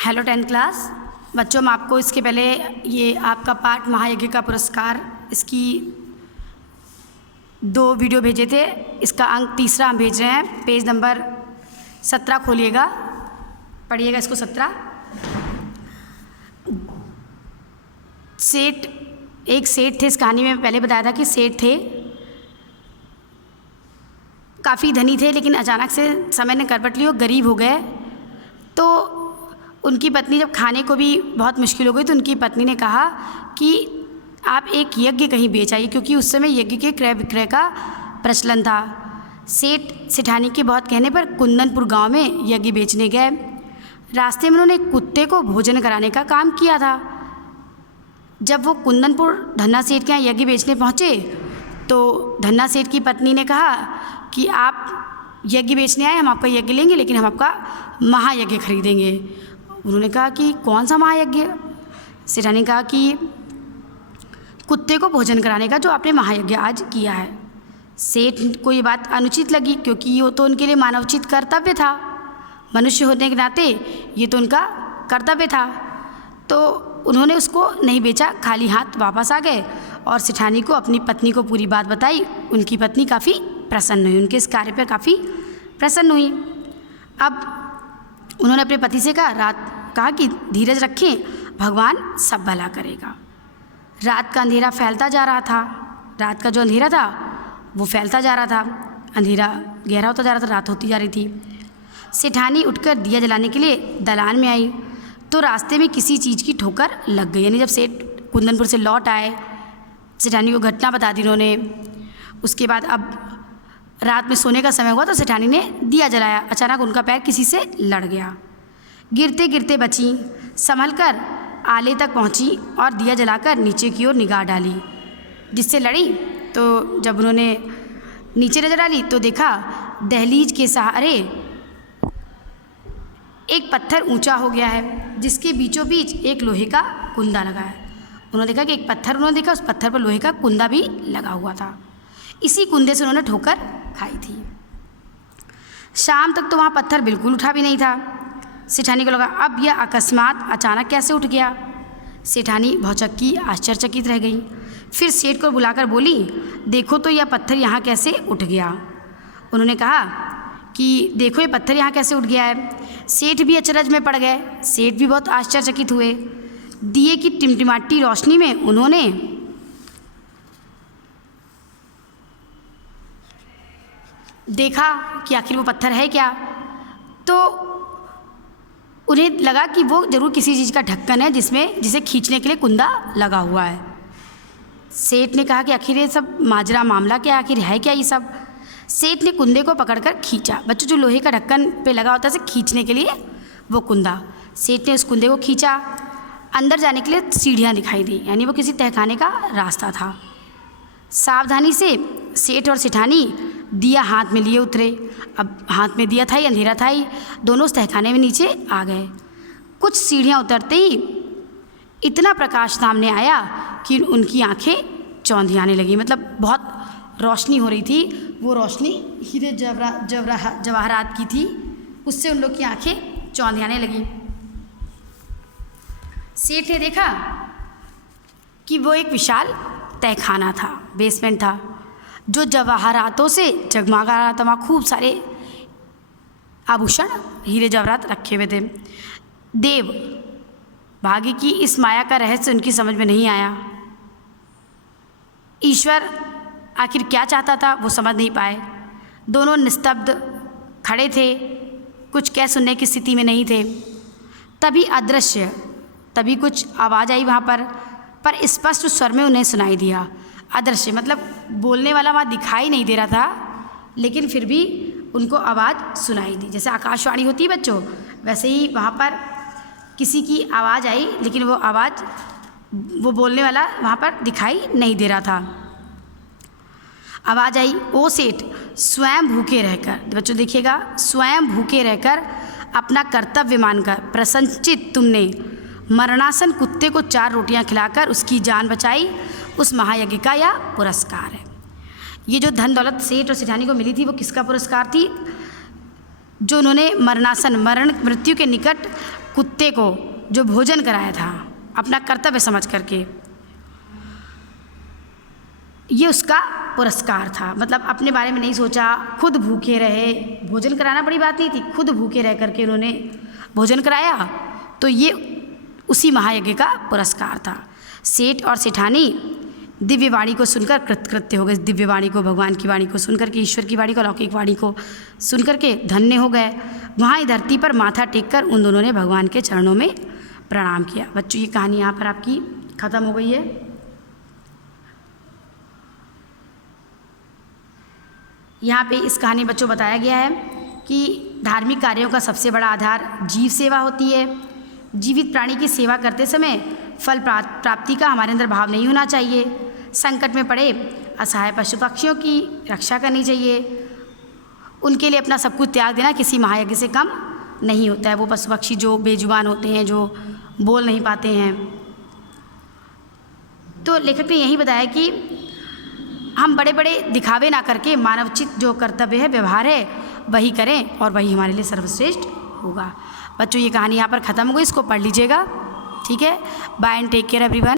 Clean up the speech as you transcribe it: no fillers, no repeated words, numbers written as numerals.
Hello 10th class बच्चों, हम आपको इसके पहले ये आपका पाठ महायज्ञ का पुरस्कार इसकी 2 वीडियो भेजे थे। इसका अंक 3 हम भेज रहे हैं। पेज नंबर 17 खोलिएगा, पढ़िएगा इसको। 17 सेठ, एक सेठ थे। इस कहानी में पहले बताया था कि सेठ थे, काफ़ी धनी थे, लेकिन अचानक से समय ने करवट ली और गरीब हो गए। तो उनकी पत्नी जब खाने को भी बहुत मुश्किल हो गई तो उनकी पत्नी ने कहा कि आप एक यज्ञ कहीं बेच आइए, क्योंकि उस समय यज्ञ के क्रय विक्रय का प्रचलन था। सेठ सेठानी के बहुत कहने पर कुंदनपुर गांव में यज्ञ बेचने गए। रास्ते में उन्होंने एक कुत्ते को भोजन कराने का काम किया था। जब वो कुंदनपुर धन्ना सेठ के यहाँ यज्ञ बेचने पहुँचे तो धन्ना सेठ की पत्नी ने कहा कि आप यज्ञ बेचने आए, हम आपका यज्ञ लेंगे, लेकिन हम आपका महायज्ञ खरीदेंगे। उन्होंने कहा कि कौन सा महायज्ञ? सेठानी ने कहा कि कुत्ते को भोजन कराने का जो आपने महायज्ञ आज किया है। सेठ को ये बात अनुचित लगी, क्योंकि ये तो उनके लिए मानवोचित कर्तव्य था। मनुष्य होने के नाते ये तो उनका कर्तव्य था। तो उन्होंने उसको नहीं बेचा, खाली हाथ वापस आ गए और सेठानी को, अपनी पत्नी को पूरी बात बताई। उनकी पत्नी काफ़ी प्रसन्न हुई, उनके इस कार्य पर काफ़ी प्रसन्न हुई। अब उन्होंने अपने पति से कहा कि धीरज रखें, भगवान सब भला करेगा। रात का अंधेरा फैलता जा रहा था। रात का जो अंधेरा था वो फैलता जा रहा था, अंधेरा गहरा होता जा रहा था, रात होती जा रही थी। सेठानी उठकर दिया जलाने के लिए दलान में आई तो रास्ते में किसी चीज़ की ठोकर लग गई। यानी जब सेठ कुंदनपुर से लौट आए, सेठानी को घटना बता दी उन्होंने। उसके बाद अब रात में सोने का समय हुआ तो सेठानी ने दिया जलाया। अचानक उनका पैर किसी से लड़ गया। गिरते गिरते बची, संभलकर आले तक पहुंची और दिया जलाकर नीचे की ओर निगाह डाली। जिससे लड़ी तो जब उन्होंने नीचे नजर डाली तो देखा दहलीज के सहारे एक पत्थर ऊंचा हो गया है, जिसके बीचों बीच एक लोहे का कुंदा लगा है। उन्होंने देखा कि एक पत्थर, उन्होंने देखा उस पत्थर पर लोहे का कुंदा भी लगा हुआ था। इसी कुंदे से उन्होंने ठोकर खाई थी। शाम तक तो वहाँ पत्थर बिल्कुल उठा भी नहीं था। सेठानी को लगा अब यह अकस्मात अचानक कैसे उठ गया। सेठानी भौचक्की, आश्चर्यचकित रह गई। फिर सेठ को बुलाकर बोली, देखो तो यह पत्थर यहाँ कैसे उठ गया। उन्होंने कहा कि देखो ये पत्थर यहाँ कैसे उठ गया है। सेठ भी अचरज में पड़ गए। सेठ भी बहुत आश्चर्यचकित हुए। दिए की टिमटिमाती रोशनी में उन्होंने देखा कि आखिर वो पत्थर है क्या। तो उन्हें लगा कि वो जरूर किसी चीज़ का ढक्कन है जिसे खींचने के लिए कुंदा लगा हुआ है। सेठ ने कहा कि आखिर ये सब माजरा मामला क्या, आखिर है क्या ये सब। सेठ ने कुंदे को पकड़कर खींचा। बच्चों, जो लोहे का ढक्कन पे लगा होता है उसे खींचने के लिए वो कुंदा। सेठ ने उस कुंदे को खींचा। अंदर जाने के लिए सीढ़ियाँ दिखाई दी, यानी वो किसी तहखाने का रास्ता था। सावधानी से सेठ और सेठानी दिया हाथ में लिए उतरे। अब हाथ में दिया था ही, अंधेरा था ही, दोनों उस तहखाने में नीचे आ गए। कुछ सीढ़ियाँ उतरते ही इतना प्रकाश सामने आया कि उनकी आंखें चौंधियाने लगी। मतलब बहुत रोशनी हो रही थी। वो रोशनी हीरे जवाहरात की थी। उससे उन लोग की आंखें चौंधियाने लगी। सेठ ने देखा कि वो एक विशाल तहखाना था, बेसमेंट था, जो जवाहरातों से जगमगा रहा था। वहाँ खूब सारे आभूषण, हीरे जवाहरात रखे हुए थे। देव भाग्य की इस माया का रहस्य उनकी समझ में नहीं आया। ईश्वर आखिर क्या चाहता था वो समझ नहीं पाए। दोनों निस्तब्ध खड़े थे, कुछ कह सुनने की स्थिति में नहीं थे। तभी कुछ आवाज़ आई वहाँ पर स्पष्ट स्वर में उन्हें सुनाई दिया। अदृश्य मतलब बोलने वाला वहाँ दिखाई नहीं दे रहा था, लेकिन फिर भी उनको आवाज़ सुनाई दी। जैसे आकाशवाणी होती है बच्चों, वैसे ही वहाँ पर किसी की आवाज़ आई, लेकिन वो बोलने वाला वहाँ पर दिखाई नहीं दे रहा था। आवाज़ आई, ओ सेठ, स्वयं भूखे रहकर, बच्चों देखिएगा, स्वयं भूखे रहकर अपना कर्तव्य मानकर प्रसन्नचित्त तुमने मरणासन कुत्ते को 4 रोटियां खिलाकर उसकी जान बचाई, उस महायज्ञ का यह पुरस्कार है। ये जो धन दौलत सेठ और सेठानी को मिली थी वो किसका पुरस्कार थी? जो उन्होंने मरण मृत्यु के निकट कुत्ते को जो भोजन कराया था अपना कर्तव्य समझ करके, ये उसका पुरस्कार था। मतलब अपने बारे में नहीं सोचा, खुद भूखे रहे, भोजन कराना बड़ी बात नहीं थी, खुद भूखे रह करके उन्होंने भोजन कराया, तो ये उसी महायज्ञ का पुरस्कार था। सेठ और सेठानी दिव्य वाणी को सुनकर कृतकृत्य हो गए। दिव्य वाणी को, भगवान की वाणी को सुनकर के, ईश्वर की वाणी को, अलौकिक वाणी को सुनकर के धन्य हो गए। वहाँ ही धरती पर माथा टेक कर उन दोनों ने भगवान के चरणों में प्रणाम किया। बच्चों, ये कहानी यहाँ पर आपकी ख़त्म हो गई है। यहाँ पे इस कहानी बच्चों बताया गया है कि धार्मिक कार्यों का सबसे बड़ा आधार जीव सेवा होती है। जीवित प्राणी की सेवा करते समय फल प्राप्ति का हमारे अंदर भाव नहीं होना चाहिए। संकट में पड़े असहाय पशु पक्षियों की रक्षा करनी चाहिए। उनके लिए अपना सब कुछ त्याग देना किसी महायज्ञ से कम नहीं होता है। वो पशु पक्षी जो बेजुबान होते हैं, जो बोल नहीं पाते हैं, तो लेखक ने यही बताया कि हम बड़े बड़े दिखावे ना करके मानवोचित जो कर्तव्य है, व्यवहार है, वही करें और वही हमारे लिए सर्वश्रेष्ठ होगा। बच्चों, ये कहानी यहाँ पर ख़त्म हो गई, इसको पढ़ लीजिएगा। ठीक है, bye and take care everyone.